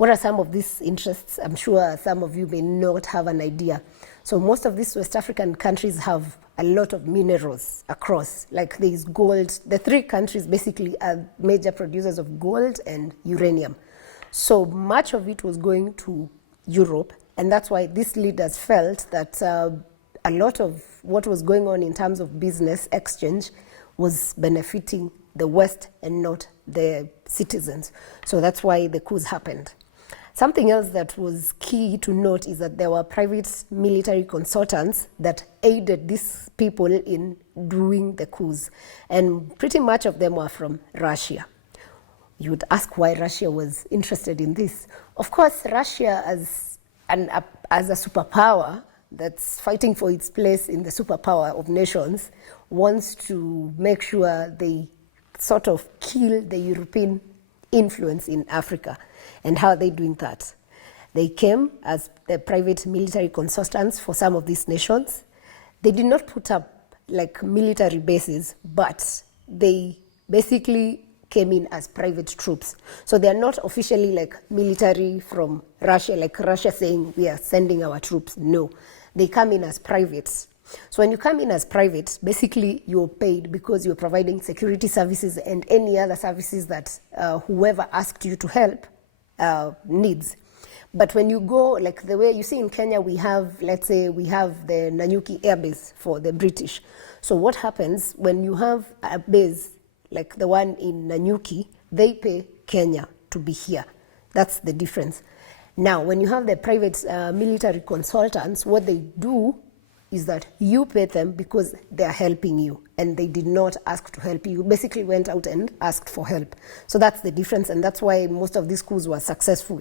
What are some of these interests? I'm sure some of you may not have an idea. So most of these West African countries have a lot of minerals across, like there is gold. The three countries basically are major producers of gold and uranium. So much of it was going to Europe, and that's why these leaders felt that a lot of what was going on in terms of business exchange was benefiting the West and not the citizens. So that's why the coups happened. Something else that was key to note is that there were private military consultants that aided these people in doing the coups, and pretty much of them were from Russia. You would ask why Russia was interested in this. Of course, Russia as a superpower that's fighting for its place in the superpower of nations wants to make sure they sort of kill the European influence in Africa. And how are they doing that? They came as the private military consultants for some of these nations. They did not put up like military bases, but they basically came in as private troops. So they are not officially like military from Russia, like Russia saying we are sending our troops. No, they come in as privates. So when you come in as private, basically you're paid because you're providing security services and any other services that whoever asked you to help needs. But when you go, like the way you see in Kenya, we have, let's say we have the Nanyuki Air Base for the British. So what happens when you have a base like the one in Nanyuki, they pay Kenya to be here. That's the difference. Now, when you have the private military consultants, what they do is that you pay them because they are helping you, and they did not ask to help you. You basically went out and asked for help. So that's the difference, and that's why most of these coups were successful.